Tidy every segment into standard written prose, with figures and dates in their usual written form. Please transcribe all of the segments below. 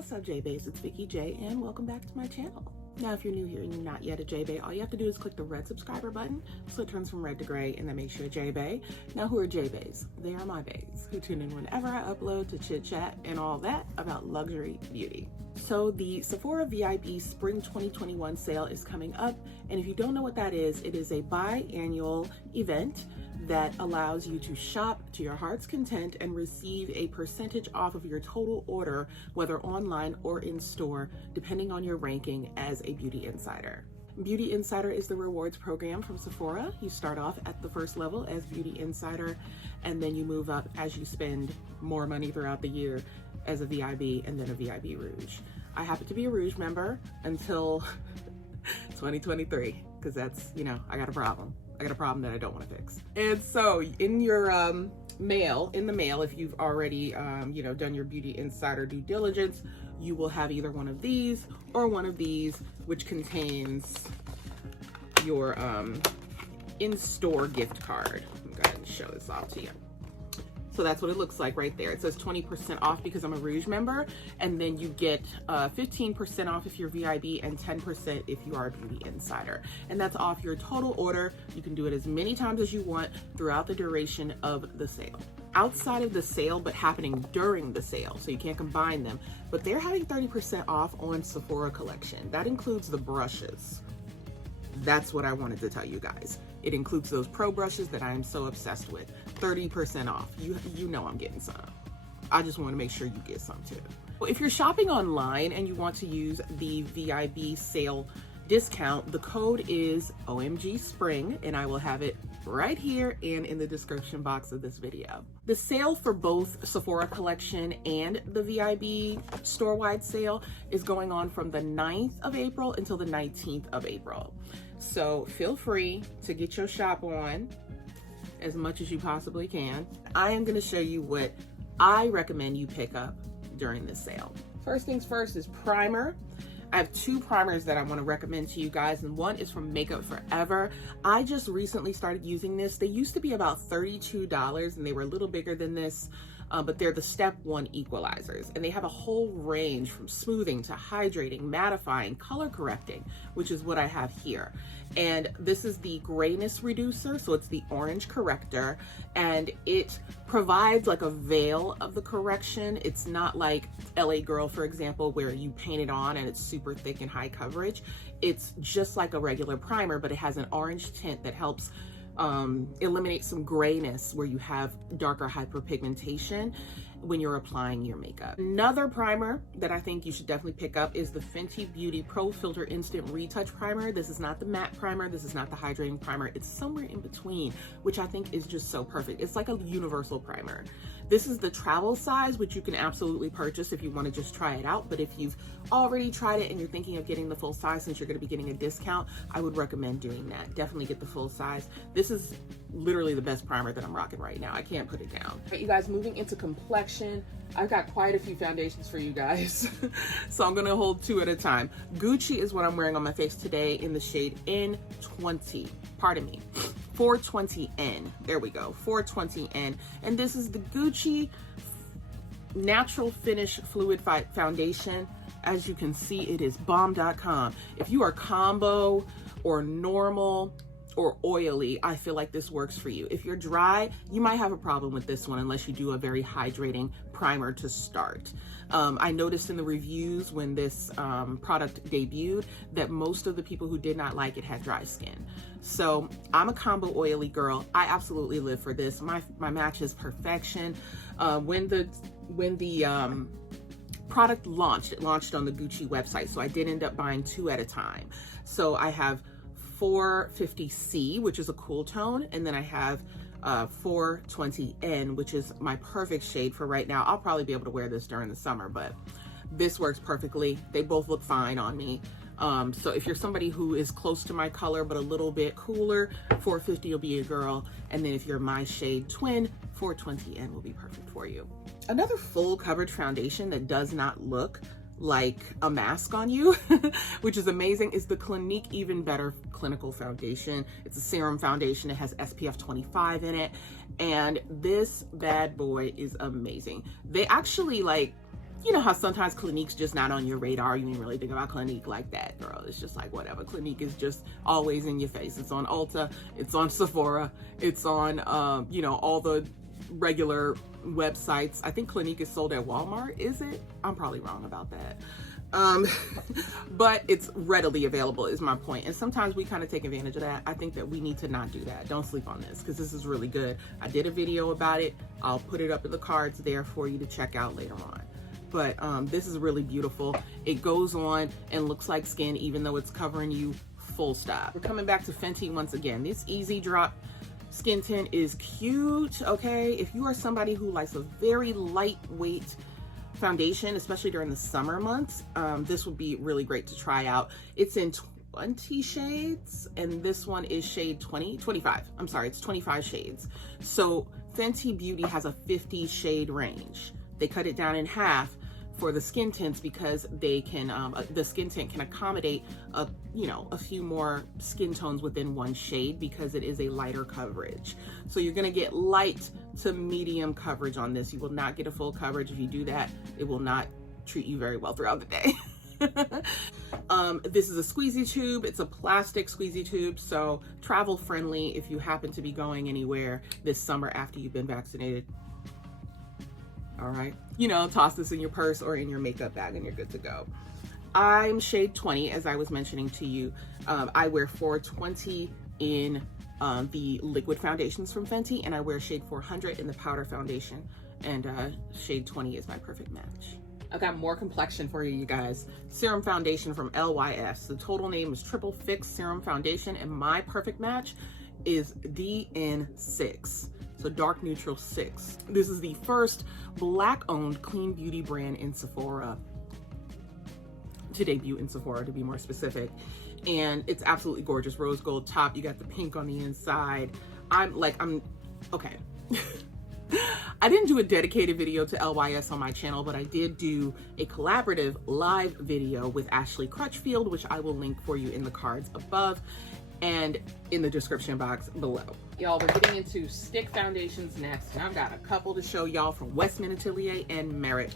What's up, Jeahbaes? It's Vikeejeah, and welcome back to my channel. Now, if you're new here and you're not yet a Jeahbaes, all you have to do is click the red subscriber button so it turns from red to gray, and that makes you a Jeahbaes. Now, who are Jeahbaes? They are my baes who tune in whenever I upload to chit chat and all that about luxury beauty. So the Sephora VIB Spring 2021 sale is coming up, and if you don't know what that is, it is a biannual event that allows you to shop to your heart's content and receive a percentage off of your total order, whether online or in store, depending on your ranking as a beauty insider. Beauty Insider is the rewards program from Sephora. You start off at the first level as Beauty Insider, and then you move up as you spend more money throughout the year as a VIB and then a VIB Rouge. I happen to be a Rouge member until 2023, because that's, you know, I got a problem that I don't want to fix. And so in your mail, if you've already, done your Beauty Insider due diligence, you will have either one of these or one of these, which contains your in-store gift card. I'm going to show this off to you. So that's what it looks like right there. It says 20% off because I'm a Rouge member, and then you get 15% off if you're VIB and 10% if you are a Beauty Insider. And that's off your total order. You can do it as many times as you want throughout the duration of the sale. Outside of the sale, but happening during the sale, so you can't combine them, but they're having 30% off on Sephora collection. That includes the brushes. That's what I wanted to tell you guys. It includes those pro brushes that I am so obsessed with. 30% off. You know I'm getting some. I just want to make sure you get some too. Well, if you're shopping online and you want to use the VIB sale discount, the code is OMG Spring, and I will have it right here and in the description box of this video. The sale for both Sephora collection and the VIB store-wide sale is going on from the 9th of April until the 19th of April. So feel free to get your shop on as much as you possibly can. I am going to show you what I recommend you pick up during this sale. First things first is primer. I have two primers that I want to recommend to you guys, and one is from Makeup Forever. I just recently started using this. They used to be about $32 and they were a little bigger than this, but they're the Step 1 equalizers, and they have a whole range from smoothing to hydrating, mattifying, color correcting, which is what I have here. And this is the Grayness Reducer, so it's the orange corrector, and it provides like a veil of the correction. It's not like LA Girl, for example, where you paint it on and it's super thick and high coverage. It's just like a regular primer, but it has an orange tint that helps eliminate some grayness where you have darker hyperpigmentation when you're applying your makeup. Another primer that I think you should definitely pick up is the Fenty Beauty Pro Filtr Instant Retouch Primer. This is not the matte primer. This is not the hydrating primer. It's somewhere in between, which I think is just so perfect. It's like a universal primer. This is the travel size, which you can absolutely purchase if you want to just try it out. But if you've already tried it and you're thinking of getting the full size, since you're going to be getting a discount, I would recommend doing that. Definitely get the full size. This is literally the best primer that I'm rocking right now. I can't put it down. All right, you guys, moving into complexion, I've got quite a few foundations for you guys. So I'm gonna hold two at a time. Gucci is what I'm wearing on my face today in the shade N20, pardon me, 420N, there we go, 420N. And this is the Gucci Natural Finish Fluid Foundation. As you can see, it is bomb.com. If you are combo or normal or oily, I feel like this works for you. If you're dry, you might have a problem with this one unless you do a very hydrating primer to start. I noticed in the reviews when this product debuted that most of the people who did not like it had dry skin. So I'm a combo oily girl. I absolutely live for this. My match is perfection. When the product launched, it launched on the Gucci website, so I did end up buying two at a time. So I have 450C, which is a cool tone, and then I have 420N, which is my perfect shade for right now. I'll probably be able to wear this during the summer, but this works perfectly. They both look fine on me. So if you're somebody who is close to my color but a little bit cooler, 450 will be a girl, and then if you're my shade twin, 420N will be perfect for you. Another full coverage foundation that does not look like a mask on you, which is amazing, is the Clinique Even Better Clinical Foundation. It's a serum foundation. It has SPF 25 in it, and this bad boy is amazing. They actually you know how sometimes Clinique's just not on your radar. You didn't really think about Clinique like that, girl. It's just like, whatever. Clinique is just always in your face. It's on Ulta, it's on Sephora, it's on, you know, all the regular websites. I think Clinique is sold at Walmart, is it? I'm probably wrong about that. But it's readily available is my point. And sometimes we kind of take advantage of that. I think that we need to not do that. Don't sleep on this, because this is really good. I did a video about it. I'll put it up in the cards there for you to check out later on. But this is really beautiful. It goes on and looks like skin, even though it's covering you full stop. We're coming back to Fenty once again. This Easy Drop skin tint is cute, okay? If you are somebody who likes a very lightweight foundation, especially during the summer months, this would be really great to try out. It's in 20 shades, and this one is shade 25. I'm sorry, it's 25 shades. So Fenty Beauty has a 50 shade range. They cut it down in half for the skin tints because they can, the skin tint can accommodate you know, a few more skin tones within one shade because it is a lighter coverage. So you're gonna get light to medium coverage on this. You will not get a full coverage. If you do that, it will not treat you very well throughout the day. This is a squeezy tube. It's a plastic squeezy tube, so travel friendly if you happen to be going anywhere this summer after you've been vaccinated. All right, you know, toss this in your purse or in your makeup bag and you're good to go. I'm shade 20, as I was mentioning to you. I wear 420 in the liquid foundations from Fenty, and I wear shade 400 in the powder foundation, and shade 20 is my perfect match. I've got more complexion for you guys. Serum foundation from LYS. The total name is Triple Fix Serum Foundation, and my perfect match is DN6. So dark neutral 6. This is the first Black owned clean beauty brand in Sephora, to debut in Sephora to be more specific. And it's absolutely gorgeous. Rose gold top, you got the pink on the inside. I'm okay. I didn't do a dedicated video to LYS on my channel, but I did do a collaborative live video with Ashley Crutchfield, which I will link for you in the cards above and in the description box below. Y'all, we're getting into stick foundations next, and I've got a couple to show y'all from Westman Atelier and Merit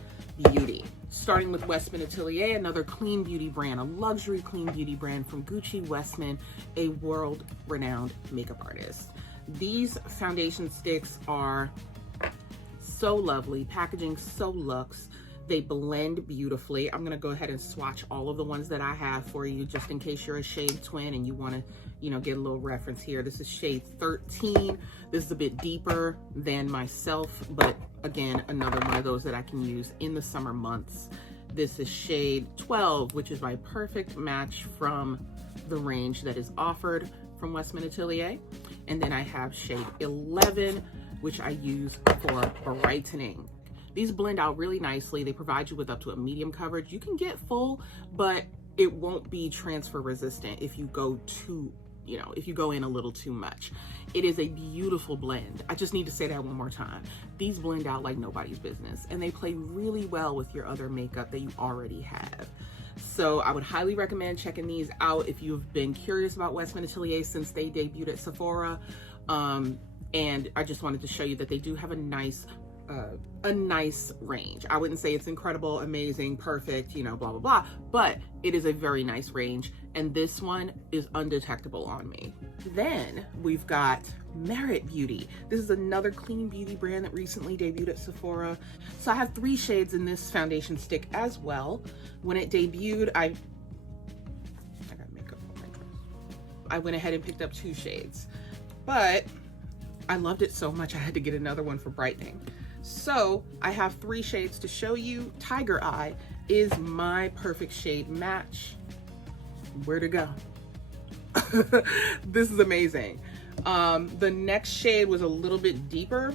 Beauty. Starting with Westman Atelier, another clean beauty brand, a luxury clean beauty brand from Gucci Westman, a world-renowned makeup artist. These foundation sticks are so lovely, packaging so luxe. They blend beautifully. I'm gonna go ahead and swatch all of the ones that I have for you, just in case you're a shade twin and you wanna, you know, get a little reference here. This is shade 13. This is a bit deeper than myself, but again, another one of those that I can use in the summer months. This is shade 12, which is my perfect match from the range that is offered from Westman Atelier. And then I have shade 11, which I use for brightening. These blend out really nicely. They provide you with up to a medium coverage. You can get full, but it won't be transfer resistant if you go too, you know, if you go in a little too much. It is a beautiful blend. I just need to say that one more time. These blend out like nobody's business, and they play really well with your other makeup that you already have. So I would highly recommend checking these out if you've been curious about Westman Atelier since they debuted at Sephora. And I just wanted to show you that they do have a nice range. I wouldn't say it's incredible, amazing, perfect, you know, blah, blah, blah, but it is a very nice range. And this one is undetectable on me. Then we've got Merit Beauty. This is another clean beauty brand that recently debuted at Sephora. So I have 3 shades in this foundation stick as well. When it debuted, I got makeup on my dress. I went ahead and picked up 2 shades, but I loved it so much I had to get another one for brightening. So I have 3 shades to show you. Tiger Eye is my perfect shade match. Where to go? This is amazing. The next shade was a little bit deeper,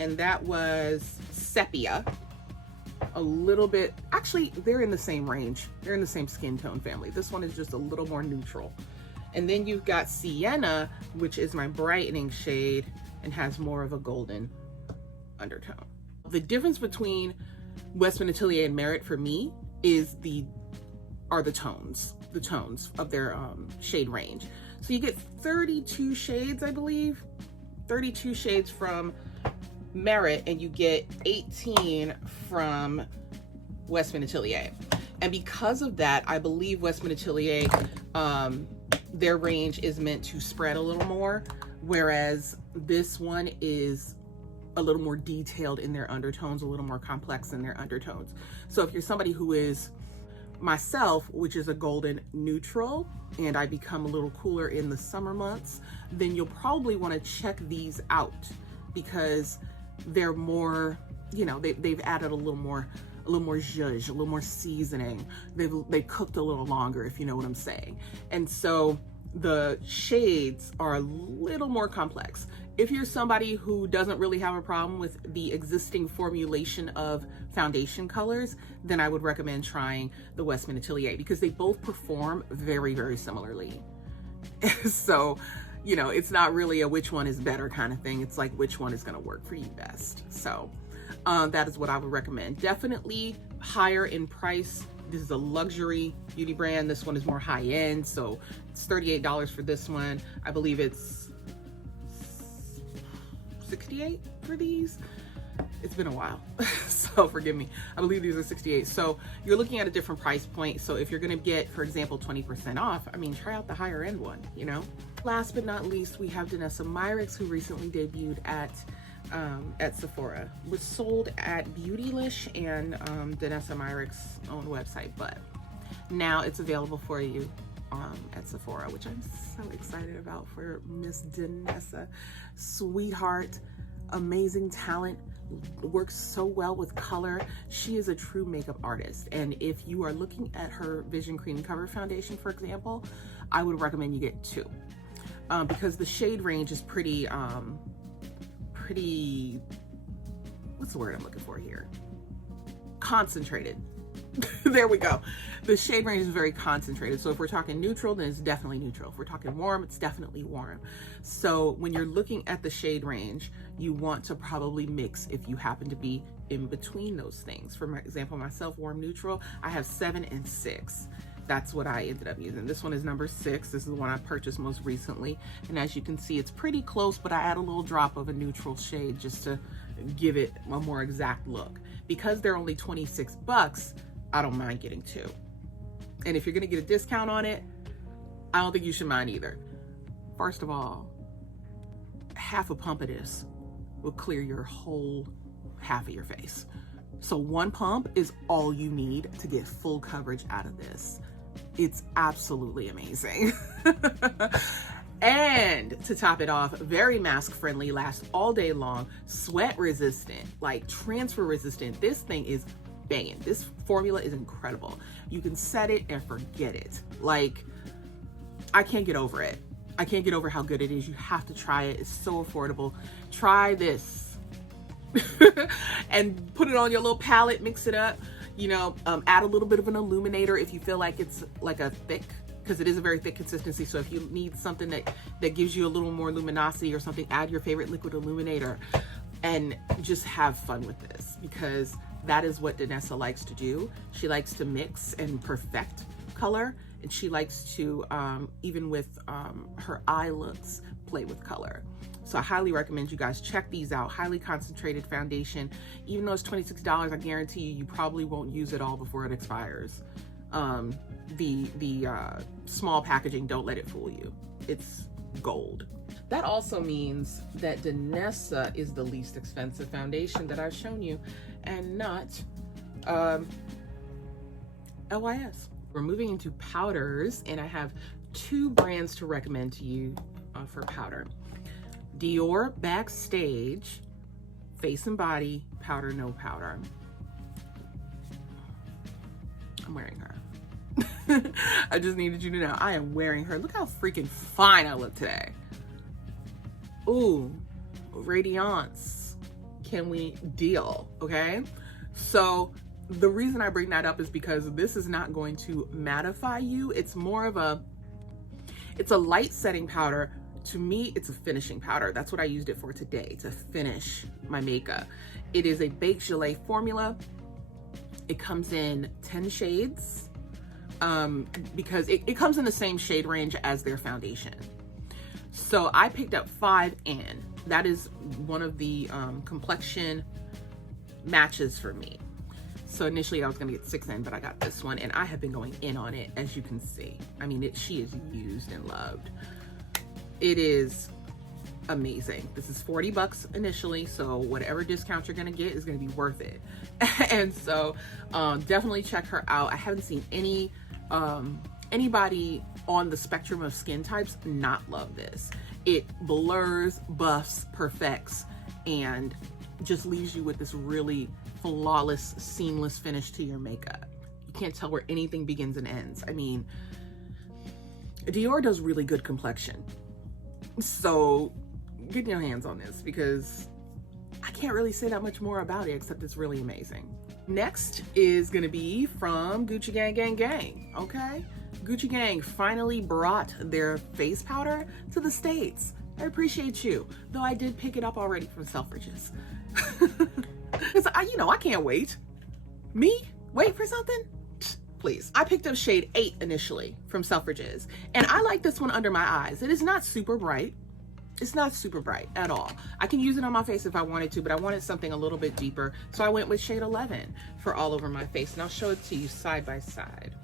and that was Sepia. A little bit, actually, they're in the same range. They're in the same skin tone family. This one is just a little more neutral. And then you've got Sienna, which is my brightening shade and has more of a golden undertone. The difference between Westman Atelier and Merit for me is the tones of their shade range. So you get 32 shades, I believe, 32 shades from Merit, and you get 18 from Westman Atelier. And because of that, I believe Westman Atelier, their range is meant to spread a little more, whereas this one is a little more detailed in their undertones, a little more complex in their undertones. So if you're somebody who is myself, which is a golden neutral, and I become a little cooler in the summer months, then you'll probably want to check these out because they're more, you know, they've added a little more zhuzh, a little more seasoning. They've cooked a little longer, if you know what I'm saying. And so the shades are a little more complex. If you're somebody who doesn't really have a problem with the existing formulation of foundation colors, then I would recommend trying the Westman Atelier because they both perform very, very similarly. So, you know, it's not really a which one is better kind of thing. It's like which one is going to work for you best. So that is what I would recommend. Definitely higher in price. This is a luxury beauty brand. This one is more high end. So it's $38 for this one. I believe it's $68 for these. It's been a while, so forgive me. I believe these are $68. So you're looking at a different price point. So if you're gonna get, for example, 20% off, I mean, try out the higher end one, you know? Last but not least, we have Vanessa Myrick, who recently debuted at Sephora. Was sold at Beautylish and Vanessa Myrick's own website, but now it's available for you at Sephora, which I'm so excited about for Miss Danessa. Sweetheart, amazing talent, works so well with color. She is a true makeup artist, and if you are looking at her Vision Cream Cover Foundation, for example, I would recommend you get two because the shade range is pretty what's the word I'm looking for here? Concentrated. There we go. The shade range is very concentrated. So if we're talking neutral, then it's definitely neutral. If we're talking warm, it's definitely warm. So when you're looking at the shade range, you want to probably mix if you happen to be in between those things. For example, myself, warm neutral, I have 7 and 6. That's what I ended up using. This one is number 6. This is the one I purchased most recently. And as you can see, it's pretty close, but I add a little drop of a neutral shade just to give it a more exact look. Because they're only 26 bucks, I don't mind getting 2. And if you're gonna get a discount on it, I don't think you should mind either. First of all, half a pump of this will clear your whole half of your face. So 1 pump is all you need to get full coverage out of this. It's absolutely amazing. And to top it off, very mask friendly, lasts all day long, sweat resistant, like transfer resistant. This thing is banging. This formula is incredible. You can set it and forget it. Like, I can't get over it. I can't get over how good it is. You have to try it. It's so affordable. Try this and put it on your little palette, mix it up, you know, add a little bit of an illuminator if you feel like it's like a thick, because it is a very thick consistency. So if you need something that gives you a little more luminosity or something, add your favorite liquid illuminator and just have fun with this, because that is what Danessa likes to do. She likes to mix and perfect color, and she likes to, even with her eye looks, play with color. So I highly recommend you guys check these out. Highly concentrated foundation. Even though it's $26, I guarantee you probably won't use it all before it expires. The small packaging, don't let it fool you. It's gold. That also means that Danessa is the least expensive foundation that I've shown you, and not LYS. We're moving into powders, and I have 2 brands to recommend to you for powder. Dior Backstage Face and Body Powder No Powder. I'm wearing her. I just needed you to know I am wearing her. Look how freaking fine I look today. Ooh, radiance. Can we deal? Okay. So the reason I bring that up is because this is not going to mattify you. It's more of it's a light setting powder. To me, it's a finishing powder. That's what I used it for today, to finish my makeup. It is a baked gelée formula. It comes in 10 shades because it comes in the same shade range as their foundation. So I picked up 5N. That is one of the complexion matches for me. So initially I was gonna get 6 in, but I got this one, and I have been going in on it, as you can see. I mean, she is used and loved. It is amazing. This is $40 initially, so whatever discount you're gonna get is gonna be worth it. And so definitely check her out. I haven't seen anybody on the spectrum of skin types not love this. It blurs, buffs, perfects, and just leaves you with this really flawless, seamless finish to your makeup. You can't tell where anything begins and ends. I mean, Dior does really good complexion. So get your hands on this, because I can't really say that much more about it except it's really amazing. Next is gonna be from Gucci Gang Gang Gang, okay? Gucci Gang finally brought their face powder to the States. I appreciate you, though I did pick it up already from Selfridges. Because I can't wait. Me? Wait for something? Please. I picked up shade 8 initially from Selfridges, and I like this one under my eyes. It is not super bright. It's not super bright at all. I can use it on my face if I wanted to, but I wanted something a little bit deeper, so I went with shade 11 for all over my face, and I'll show it to you side by side.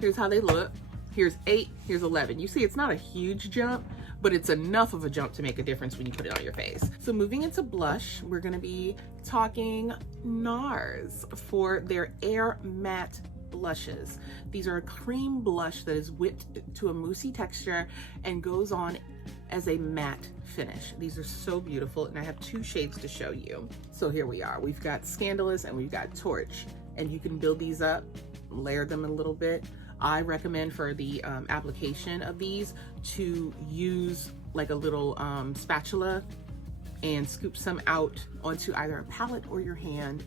Here's how they look. Here's 8, here's 11. You see, it's not a huge jump, but it's enough of a jump to make a difference when you put it on your face. So moving into blush, we're gonna be talking Nars for their Air Matte blushes. These are a cream blush that is whipped to a moussey texture and goes on as a matte finish. These are so beautiful, and I have 2 shades to show you. So here we are. We've got Scandalous and we've got Torch, and you can build these up, layer them a little bit. I recommend for the application of these to use like a little spatula and scoop some out onto either a palette or your hand,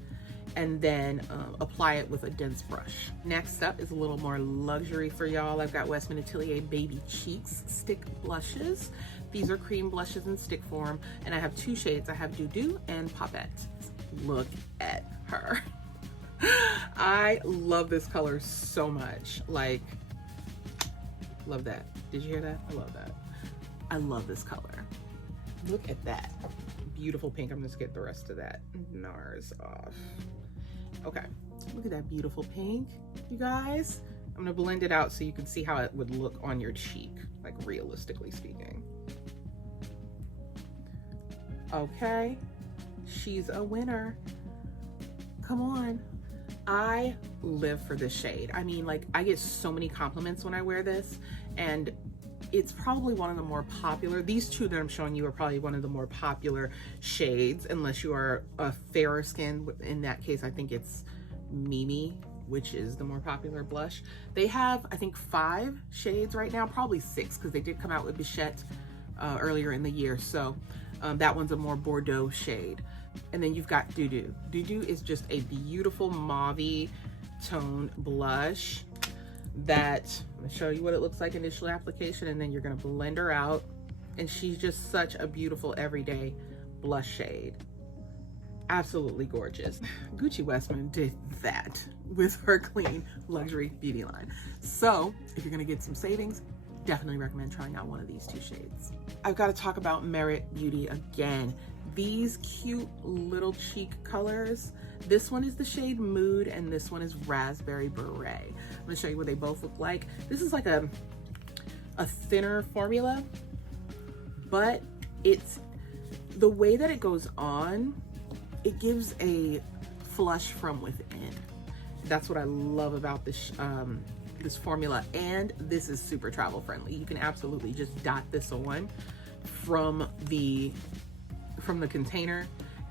and then apply it with a dense brush. Next up is a little more luxury for y'all. I've got Westman Atelier Baby Cheeks Stick Blushes. These are cream blushes in stick form, and I have 2 shades. I have Doo Doo and Poppet. Look at her. I love this color so much. Like, love that. Did you hear that? I love that. I love this color. Look at that. Beautiful pink. I'm just get the rest of that Nars off. Okay, look at that beautiful pink, you guys. I'm gonna blend it out so you can see how it would look on your cheek, like realistically speaking. Okay, she's a winner. Come on. I live for this shade. I mean, like, I get so many compliments when I wear this, and it's probably one of the more popular. These 2 that I'm showing you are probably one of the more popular shades, unless you are a fairer skin. In that case, I think it's Mimi, which is the more popular blush. They have, I think, 5 shades right now, probably 6, because they did come out with Bichette earlier in the year. So that one's a more Bordeaux shade. And then you've got Doo Doo. Doo Doo is just a beautiful mauve tone blush that, I'm gonna show you what it looks like initial application, and then you're gonna blend her out. And she's just such a beautiful everyday blush shade. Absolutely gorgeous. Gucci Westman did that with her clean luxury beauty line. So if you're gonna get some savings, definitely recommend trying out one of these 2 shades. I've got to talk about Merit Beauty again. These cute little cheek colors. This one is the shade Mood, and this one is Raspberry Beret. I'm gonna show you what they both look like. This is like a thinner formula, but it's the way that it goes on, it gives a flush from within. That's what I love about this this formula, and this is super travel friendly. You can absolutely just dot this on from the container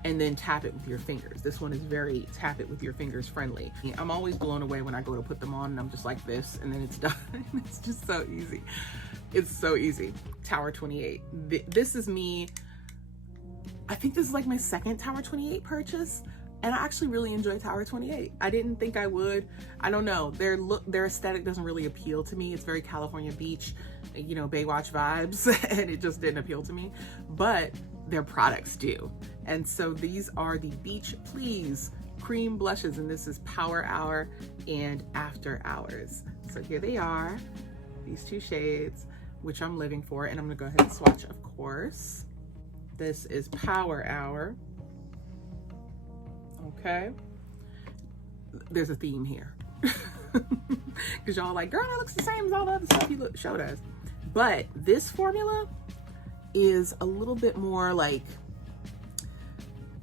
and then tap it with your fingers. This one is very tap it with your fingers friendly. I'm always blown away when I go to put them on and I'm just like this, and then it's done. It's just so easy. It's so easy. Tower 28. This is me. I think this is like my 2nd Tower 28 purchase, and I actually really enjoy Tower 28. I didn't think I would. I don't know. Their aesthetic doesn't really appeal to me. It's very California Beach, you know, Baywatch vibes, and it just didn't appeal to me. But their products do. And so these are the Beach Please cream blushes, and this is Power Hour and After Hours. So here they are, these 2 shades, which I'm living for, and I'm gonna go ahead and swatch, of course. This is Power Hour. Okay, there's a theme here. Because y'all like, girl, that looks the same as all the other stuff you showed us. But this formula is a little bit more like,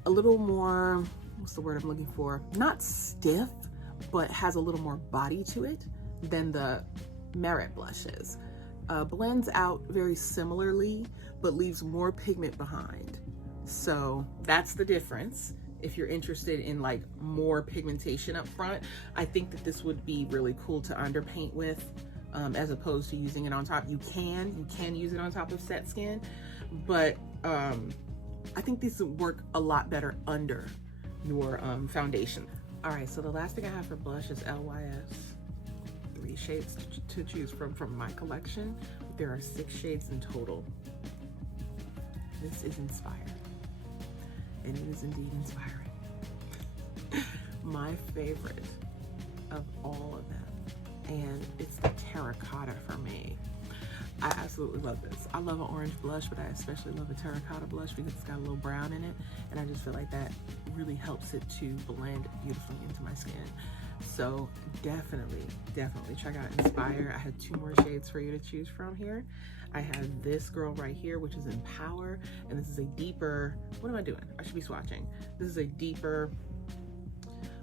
a little more, what's the word I'm looking for? Not stiff, but has a little more body to it than the Merit blushes. Blends out very similarly, but leaves more pigment behind. So that's the difference. If you're interested in like more pigmentation up front, I think that this would be really cool to underpaint with, as opposed to using it on top. You can use it on top of set skin, but I think these would work a lot better under your foundation. All right, so the last thing I have for blush is LYS. 3 shades to choose from my collection. There are 6 shades in total. This is Inspire, and it is indeed inspiring. My favorite of all of them, and it's the terracotta for me. I absolutely love this. I love an orange blush, but I especially love a terracotta blush because it's got a little brown in it, and I just feel like that really helps it to blend beautifully into my skin. So definitely check out Inspire. I had 2 more shades for you to choose from here. I have this girl right here, which is Empower, and this is a deeper, what am I doing? I should be swatching. This is a deeper,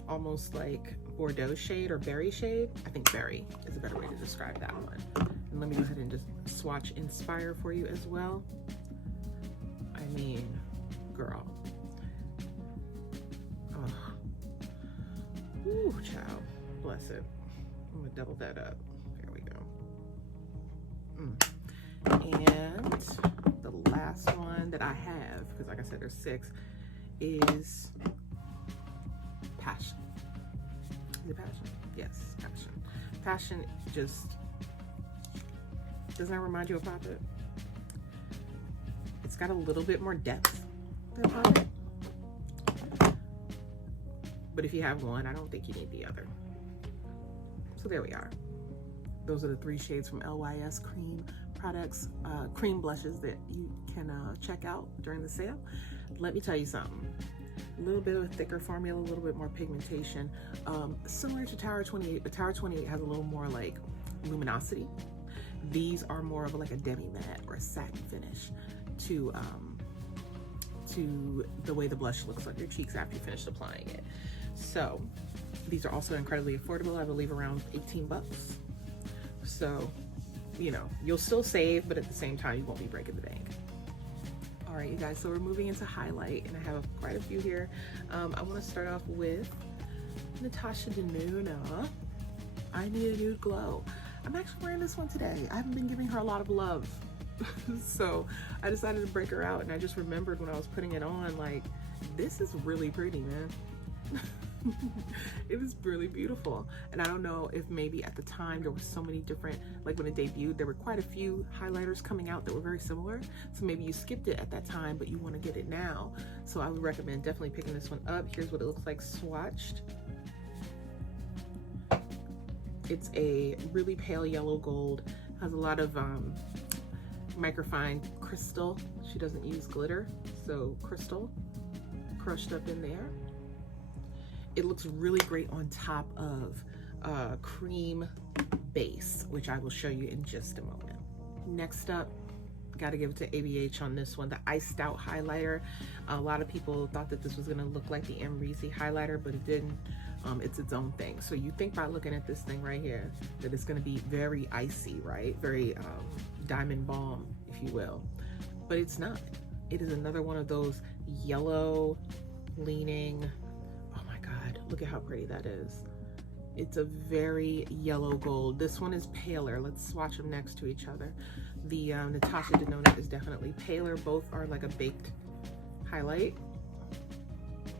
almost like Bordeaux shade or berry shade. I think berry is a better way to describe that one. And let me go ahead and just swatch Inspire for you as well. I mean, girl. Oh. Ooh, child. Bless it. I'm gonna double that up. There we go. And the last one that I have, because like I said, there's 6, is Passion. Is it Passion? Yes, Passion. Passion just, doesn't that remind you of Poppet? It's got a little bit more depth than Poppet. But if you have one, I don't think you need the other. So there we are. Those are the 3 shades from LYS Cream products, cream blushes that you can check out during the sale. Let me tell you something. A little bit of a thicker formula, a little bit more pigmentation. Similar to Tower 28, but Tower 28 has a little more like luminosity. These are more of like a demi-matte or a satin finish to the way the blush looks on your cheeks after you finish applying it. So these are also incredibly affordable. I believe around 18 bucks. So, you know, you'll still save, but at the same time, you won't be breaking the bank. All right, you guys, so we're moving into highlight, and I have quite a few here. I want to start off with Natasha Denona. I Need a Nude Glow. I'm actually wearing this one today. I haven't been giving her a lot of love. So I decided to break her out, and I just remembered when I was putting it on, like, this is really pretty, man. It is really beautiful. And I don't know if maybe at the time there were so many different, like when it debuted, there were quite a few highlighters coming out that were very similar. So maybe you skipped it at that time, but you want to get it now. So I would recommend definitely picking this one up. Here's what it looks like swatched. It's a really pale yellow gold, has a lot of microfine crystal. She doesn't use glitter, so crystal crushed up in there. It looks really great on top of cream base, which I will show you in just a moment. Next up, gotta give it to ABH on this one, the Iced Out highlighter. A lot of people thought that this was gonna look like the M. Reese highlighter, but it didn't. It's its own thing. So you think by looking at this thing right here that it's gonna be very icy, right? Very diamond balm, if you will. But it's not. It is another one of those yellow leaning, oh my God, look at how pretty that is. It's a very yellow gold. This one is paler. Let's swatch them next to each other. The Natasha Denona is definitely paler. Both are like a baked highlight.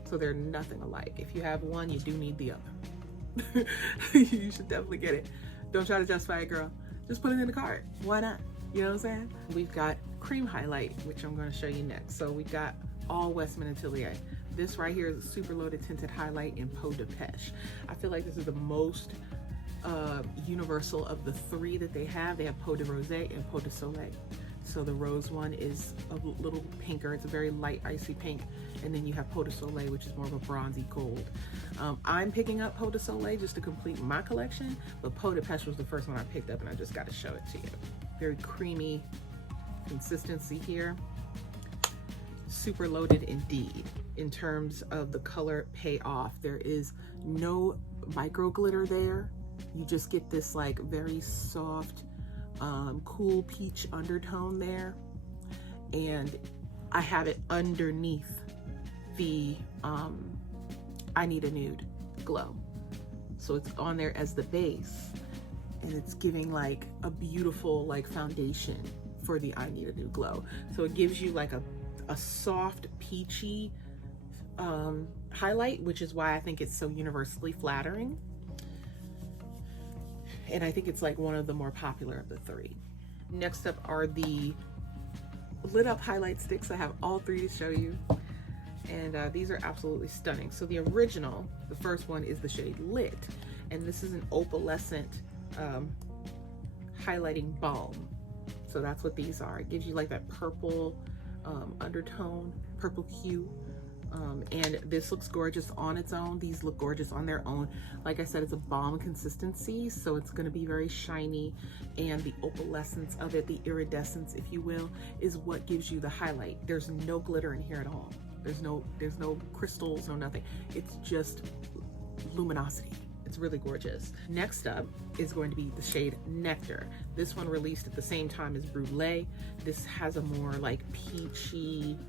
So they're nothing alike. If you have one, you do need the other. You should definitely get it. Don't try to justify it, girl. Just put it in the cart. Why not? You know what I'm saying? We've got cream highlight, which I'm going to show you next. So we got all Westman Atelier. This right here is a super loaded tinted highlight in Peau de Pêche. I feel like this is the most universal of the 3 that they have. They have Peau de Rosé and Peau de Soleil. So the rose one is a little pinker. It's a very light icy pink. And then you have Peau de Soleil, which is more of a bronzy gold. I'm picking up Poudre Soleil just to complete my collection, but Poppet was the first one I picked up, and I just got to show it to you. Very creamy consistency here. Super loaded indeed in terms of the color payoff. There is no micro glitter there. You just get this like very soft, cool peach undertone there. And I have it underneath the I Need a Nude glow. So it's on there as the base, and it's giving like a beautiful like foundation for the I Need a Nude glow. So it gives you like a soft peachy highlight, which is why I think it's so universally flattering. And I think it's like one of the more popular of the three. Next up are the lit up highlight sticks. I have all three to show you. And these are absolutely stunning. So the original, the first one, is the shade Lit. And this is an opalescent highlighting balm. So that's what these are. It gives you like that purple undertone, purple hue. And this looks gorgeous on its own. These look gorgeous on their own. Like I said, it's a balm consistency, so it's going to be very shiny, and the opalescence of it, the iridescence, if you will, is what gives you the highlight. There's no glitter in here at all. There's no crystals, no nothing. It's just luminosity. It's really gorgeous. Next up is going to be the shade Nectar. This one released at the same time as Brulee. This has a more like peachy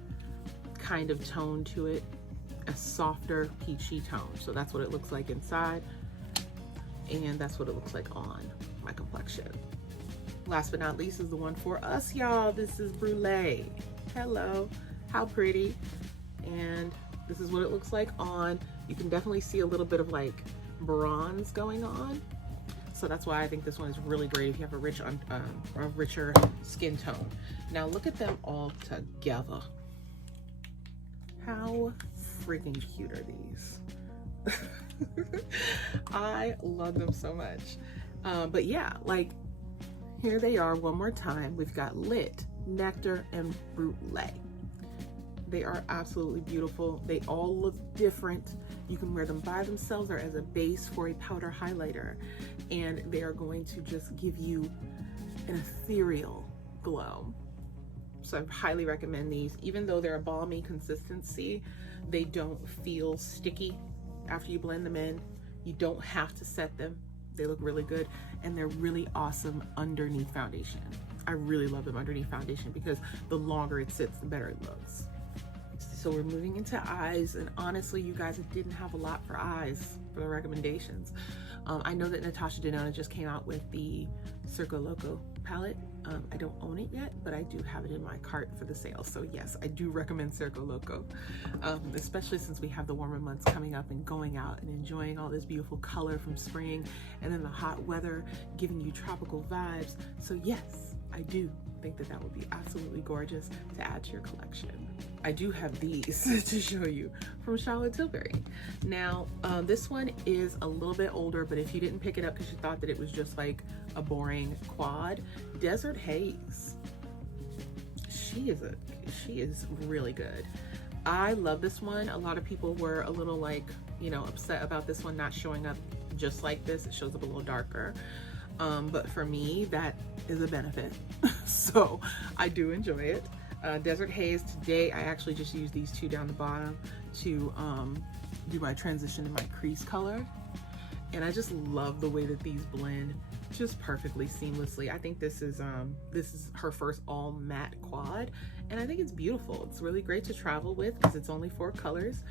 kind of tone to it, a softer peachy tone. So that's what it looks like inside, and that's what it looks like on my complexion. Last but not least is the one for us, y'all. This is Brulee. Hello, how pretty. And this is what it looks like on. You can definitely see a little bit of like bronze going on. So that's why I think this one is really great if you have a richer skin tone. Now look at them all together. How freaking cute are these? I love them so much. But yeah, like here they are one more time. We've got Lit, Nectar, and Brulee. They are absolutely beautiful. They all look different. You can wear them by themselves or as a base for a powder highlighter, and they are going to just give you an ethereal glow. So I highly recommend these. Even though they're a balmy consistency, they don't feel sticky after you blend them in. You don't have to set them. They look really good, and they're really awesome underneath foundation. I really love them underneath foundation because the longer it sits, the better it looks. So we're moving into eyes, and honestly, you guys, it didn't have a lot for eyes for the recommendations. I know that Natasha Denona just came out with the Circo Loco palette. I don't own it yet, but I do have it in my cart for the sale. So yes, I do recommend Circo Loco, especially since we have the warmer months coming up and going out and enjoying all this beautiful color from spring, and then the hot weather giving you tropical vibes. So yes, I do think that that would be absolutely gorgeous to add to your collection. I do have these to show you from Charlotte Tilbury. Now, this one is a little bit older, but if you didn't pick it up because you thought that it was just like a boring quad, Desert Haze. She is really good. I love this one. A lot of people were a little like, you know, upset about this one not showing up just like this. It shows up a little darker. But for me, that is a benefit. So I do enjoy it. Desert Haze, today I actually just used these two down the bottom to do my transition in my crease color. And I just love the way that these blend just perfectly seamlessly. I think this is her first all matte quad, and I think it's beautiful. It's really great to travel with because it's only 4 colors,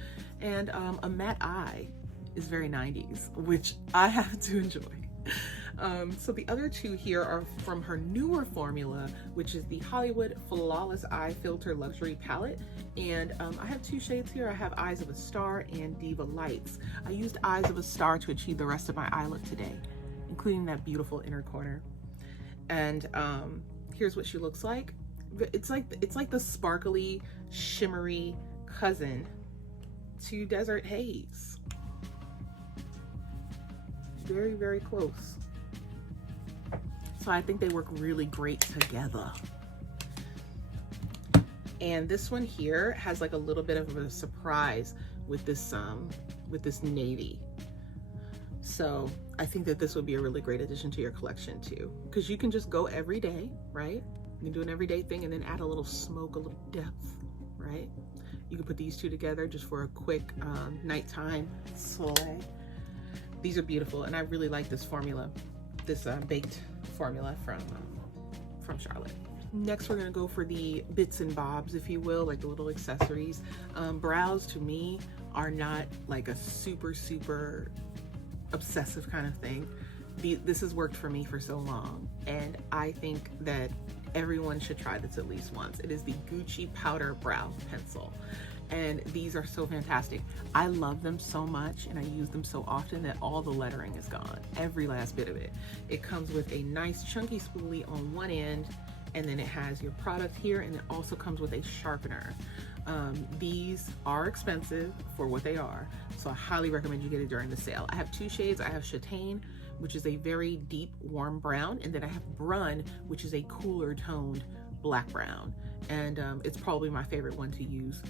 and a matte eye is very 90s, which I have to enjoy. So the other two here are from her newer formula, which is the Hollywood Flawless Eye Filtr Luxury Palette. And I have 2 shades here. I have Eyes of a Star and Diva Lights. I used Eyes of a Star to achieve the rest of my eye look today, including that beautiful inner corner. And here's what she looks like. It's like the sparkly, shimmery cousin to Desert Haze. Very, very close. So I think they work really great together. And this one here has like a little bit of a surprise with this with this navy. So I think that this would be a really great addition to your collection too, because you can just go every day, right? You can do an everyday thing and then add a little smoke, a little depth, right? You can put these two together just for a quick nighttime Soleil. These are beautiful, and I really like this formula, this baked formula from Charlotte. Next, we're gonna go for the bits and bobs, if you will, like the little accessories. Brows to me are not like a super obsessive kind of thing. This has worked for me for so long, and I think that everyone should try this at least once. It is the Gucci Powder Brow Pencil, and these are so fantastic. I love them so much, and I use them so often that all the lettering is gone, every last bit of it. It comes with a nice chunky spoolie on one end, and then it has your product here, and it also comes with a sharpener. These are expensive for what they are, so I highly recommend you get it during the sale. I have two shades. I have Châtain, which is a very deep warm brown, and then I have Brun, which is a cooler toned black brown, and it's probably my favorite one to use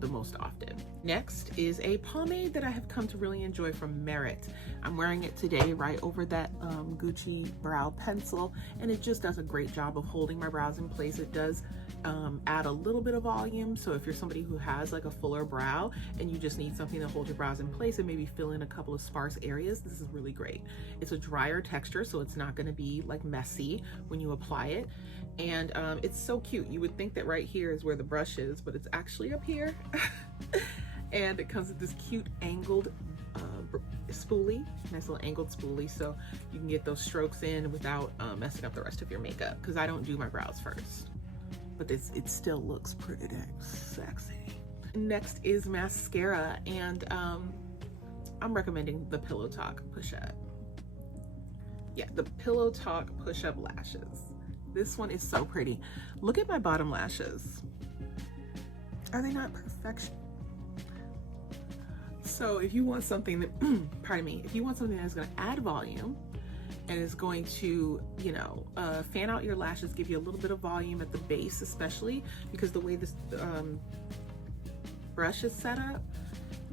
the most often. Next is a pomade that I have come to really enjoy from Merit. I'm wearing it today right over that Gucci brow pencil, and it just does a great job of holding my brows in place. It does add a little bit of volume, so if you're somebody who has like a fuller brow and you just need something to hold your brows in place and maybe fill in a couple of sparse areas, this is really great. It's a drier texture, so it's not going to be like messy when you apply it, and it's so cute. You would think that right here is where the brush is, but it's actually up here. And it comes with this cute angled spoolie, nice little angled spoolie, so you can get those strokes in without messing up the rest of your makeup, because I don't do my brows first. But it still looks pretty dang sexy. Next is mascara, and I'm recommending the Pillow Talk Push Up. Yeah, the Pillow Talk Push Up Lashes. This one is so pretty. Look at my bottom lashes. Are they not perfection? So if you want something that, pardon me, if you want something that's gonna add volume and is going to, you know, fan out your lashes, give you a little bit of volume at the base, especially because the way this brush is set up,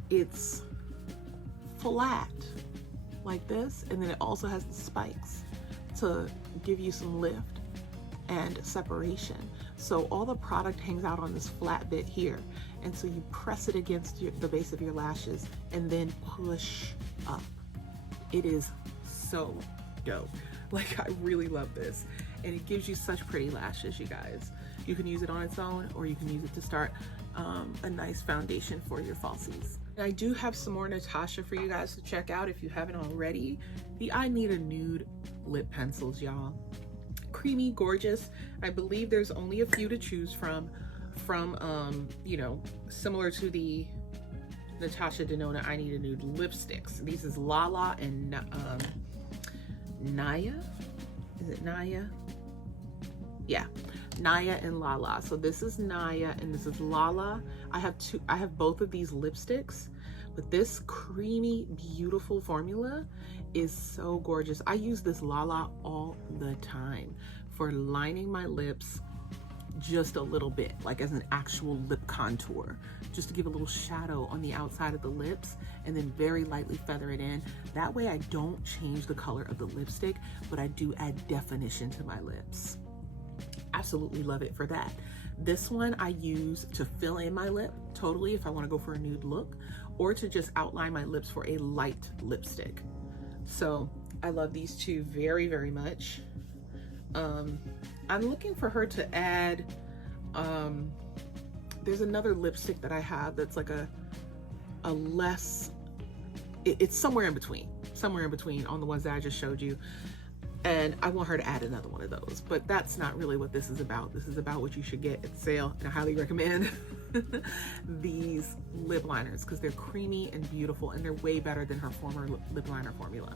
it's flat like this, and then it also has the spikes to give you some lift and separation. So all the product hangs out on this flat bit here, and so you press it against the base of your lashes and then push up. It is so dope. Like, I really love this, and it gives you such pretty lashes, you guys. You can use it on its own, or you can use it to start a nice foundation for your falsies. And I do have some more Natasha for you guys to check out if you haven't already. The I Need a Nude lip pencils, y'all. Creamy, gorgeous. I believe there's only a few to choose from you know, similar to the Natasha Denona I Need a Nude lipsticks. These is Lala and Naya. Is it Naya? Yeah, Naya and Lala. So this is Naya and this is Lala. I have both of these lipsticks, but this creamy, beautiful formula is so gorgeous. I use this Lala all the time for lining my lips just a little bit, like as an actual lip contour, just to give a little shadow on the outside of the lips, and then very lightly feather it in. That way I don't change the color of the lipstick, but I do add definition to my lips. Absolutely love it for that. This one I use to fill in my lip totally if I want to go for a nude look, or to just outline my lips for a light lipstick. So I love these two very, very much. I'm looking for her to add, there's another lipstick that I have that's like a less, it's somewhere in between on the ones that I just showed you. And I want her to add another one of those, but that's not really what this is about. This is about what you should get at sale, and I highly recommend these lip liners because they're creamy and beautiful, and they're way better than her former lip liner formula.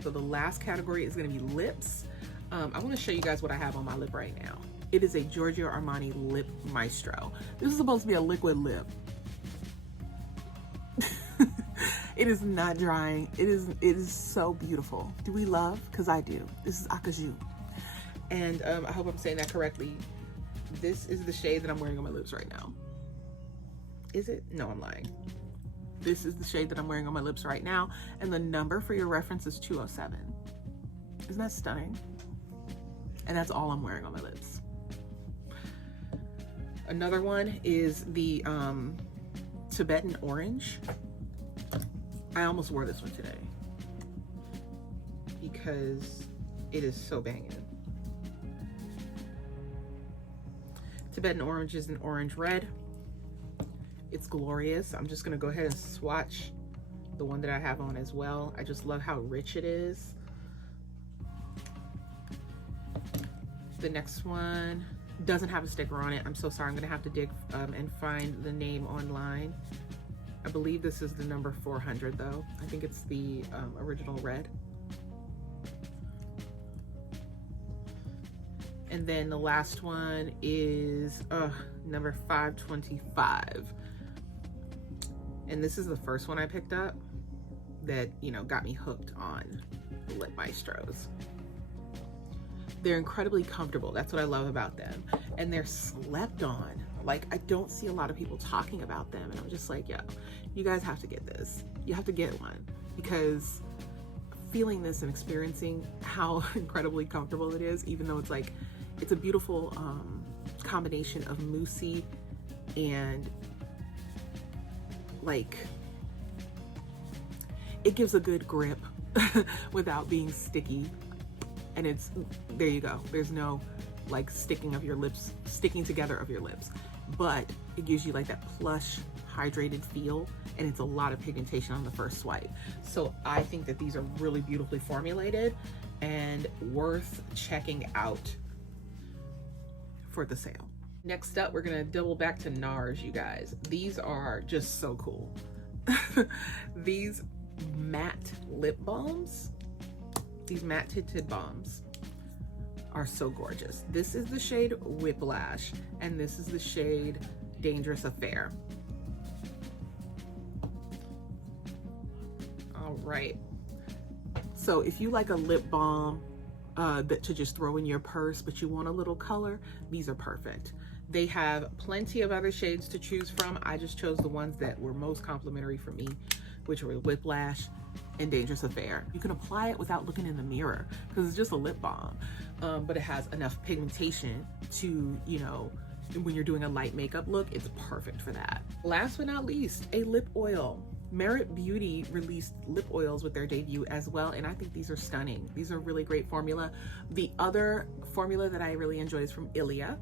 So the last category is going to be lips. I want to show you guys what I have on my lip right now. It is a Giorgio Armani Lip Maestro. This is supposed to be a liquid lip. It is not drying. It is so beautiful. Do we love? Because I do. This is Acajou. And I hope I'm saying that correctly. This is the shade that I'm wearing on my lips right now. Is it? No, I'm lying. This is the shade that I'm wearing on my lips right now, and the number for your reference is 207. Isn't that stunning? And that's all I'm wearing on my lips. Another one is the Tibetan Orange. I almost wore this one today because it is so banging. Tibetan Orange is an orange red. It's glorious. I'm just gonna go ahead and swatch the one that I have on as well. I just love how rich it is. The next one doesn't have a sticker on it. I'm so sorry. I'm gonna have to dig and find the name online. I believe this is the number 400 though. I think it's the original red. And then the last one is number 525. And this is the first one I picked up that, you know, got me hooked on Lip Maestros. They're incredibly comfortable. That's what I love about them. And they're slept on. Like, I don't see a lot of people talking about them. And I'm just like, yo, you guys have to get this. You have to get one, because feeling this and experiencing how incredibly comfortable it is, even though it's like, it's a beautiful combination of moussey and like, it gives a good grip without being sticky. And it's, there you go. There's no like sticking together of your lips, but it gives you like that plush, hydrated feel, and it's a lot of pigmentation on the first swipe. So I think that these are really beautifully formulated and worth checking out for the sale. Next up, we're gonna double back to Nars, you guys. These are just so cool. These matte lip balms, these matte tinted balms are so gorgeous. This is the shade Whiplash, and this is the shade Dangerous Affair. All right. So if you like a lip balm that to just throw in your purse, but you want a little color, these are perfect. They have plenty of other shades to choose from. I just chose the ones that were most complimentary for me, which were Whiplash and Dangerous Affair. You can apply it without looking in the mirror because it's just a lip balm, but it has enough pigmentation to, you know, when you're doing a light makeup look, it's perfect for that. Last but not least, a lip oil. Merit Beauty released lip oils with their debut as well, and I think these are stunning. These are really great formula. The other formula that I really enjoy is from Ilia,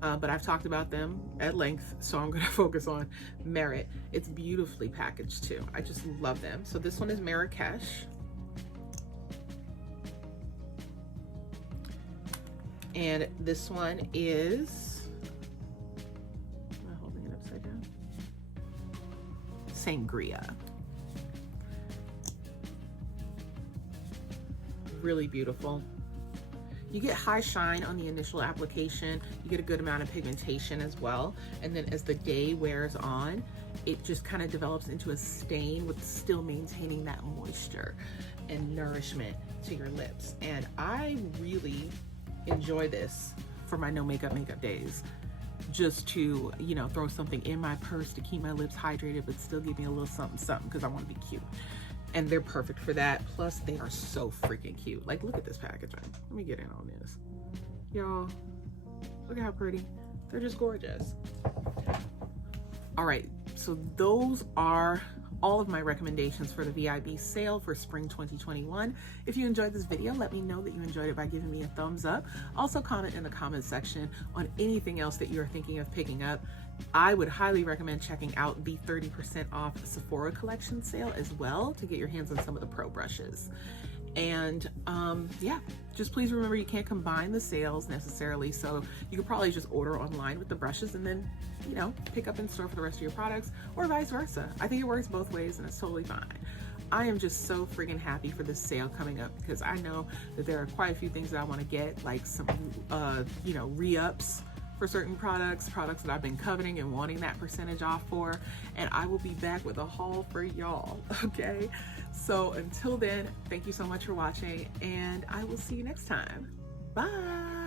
but I've talked about them at length, so I'm gonna focus on Merit. It's beautifully packaged too. I just love them. So this one is Marrakesh. And this one is, am I holding it upside down? Sangria. Really beautiful. You get high shine on the initial application. You get a good amount of pigmentation as well. And then as the day wears on, it just kind of develops into a stain with still maintaining that moisture and nourishment to your lips. And I really enjoy this for my no makeup days. Just to, you know, throw something in my purse to keep my lips hydrated, but still give me a little something, something, because I want to be cute. And they're perfect for that. Plus, they are so freaking cute. Like, look at this packaging. Let me get in on this. Y'all, look at how pretty. They're just gorgeous. All right, so those are all of my recommendations for the VIB sale for spring 2021. If you enjoyed this video, let me know that you enjoyed it by giving me a thumbs up. Also comment in the comment section on anything else that you're thinking of picking up. I would highly recommend checking out the 30% off Sephora collection sale as well to get your hands on some of the pro brushes. And yeah, just please remember you can't combine the sales necessarily, so you could probably just order online with the brushes and then, you know, pick up in store for the rest of your products, or vice versa. I think it works both ways and it's totally fine. I am just so freaking happy for this sale coming up because I know that there are quite a few things that I want to get, like some you know, re-ups for certain products that I've been coveting and wanting that percentage off for, and I will be back with a haul for y'all, okay? So until then, thank you so much for watching, and I will see you next time. Bye.